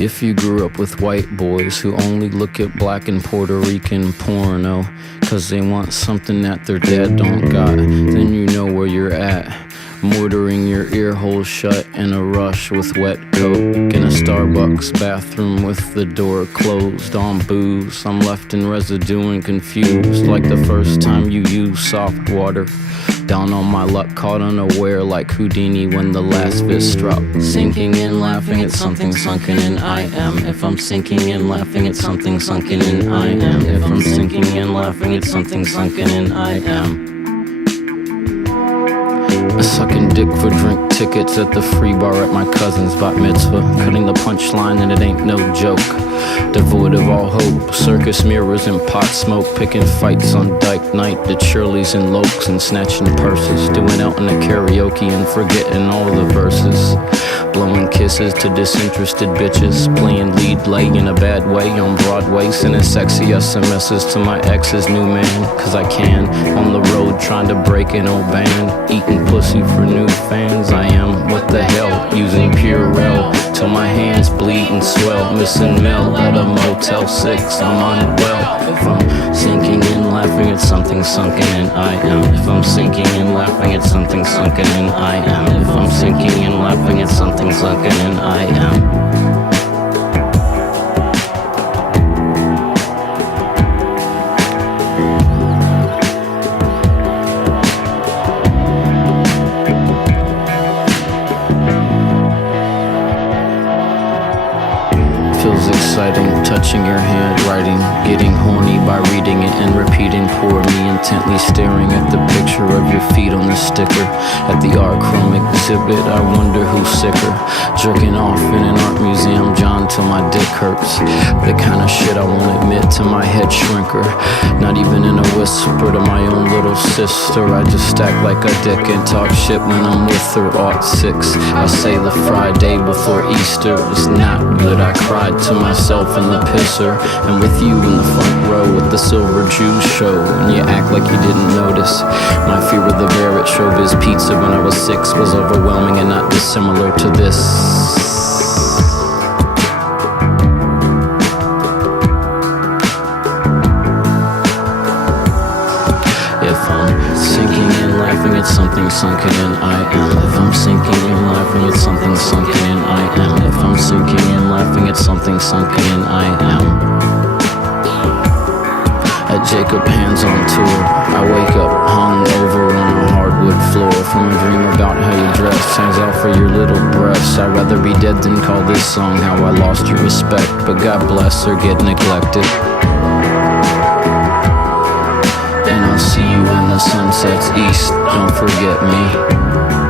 If you grew up with white boys who only look at black and Puerto Rican porno cause they want something that their dad don't got, then you know where you're at. Mortaring your ear holes shut in a rush with wet coke in a Starbucks bathroom with the door closed on booze. I'm left in residue and confused like the first time you used soft water. Down on my luck, caught unaware like Houdini when the last bit struck. Sinking in, laughing at something sunken in. I am. If I'm sinking in, laughing at something sunken in. I am. If I'm sinking in, laughing at something sunken in. I am. Sucking dick for drink tickets at the free bar at my cousin's bat mitzvah. Cutting the punchline and it ain't no joke. Devoid of all hope, circus mirrors and pot smoke. Picking fights on dyke night at Shirley's and Lokes and snatching purses. Doing out in the karaoke and forgetting all the verses. Blowing kisses to disinterested bitches. Playing lead late in a bad way on Broadway. Sending sexy SMS's to my ex's new man. Cause I can, on the road trying to break an old band. Eating pussy for new fans. I am, what the hell, using Purell till my hands bleed and swell. Missing Mel at a Motel 6, I'm unwell. If I'm sinking in, laughing at something sunken in, I am. If I'm sinking in, laughing at something sunken in, I am. If I'm sinking in, laughing at something sunken in, I am. Touching your hand, writing, getting horny by reading it and repeating poor me, intently staring at the picture of your feet on the sticker. At the art chrome exhibit, I wonder who's sicker. Jerking off in an art museum, John, till my dick hurts. The kind of shit I won't admit to my head shrinker. Not even in a whisper to my own little sister. I just act like a dick and talk shit when I'm with her. Art 6, I say the Friday before Easter was not good. I cried to myself in the pisser, and with you in the front row at the Silver Jews show, and you act like you didn't notice. My fear of the bear at Showbiz Pizza when I was 6 was overwhelming and not dissimilar to this. If I'm sinking in, laughing at something sunken in, I am. If I'm sinking in, laughing at something sunken in, I am. If I'm sinking in, laughing at something sunken in, I am. At Jacob Hands on Tour, I wake up hung over on a hardwood floor from a dream about how you dress. Hangs out for your little breasts. I'd rather be dead than call this song how I lost your respect. But God bless or get neglected. And I'll see you when the sun sets east. Don't forget me.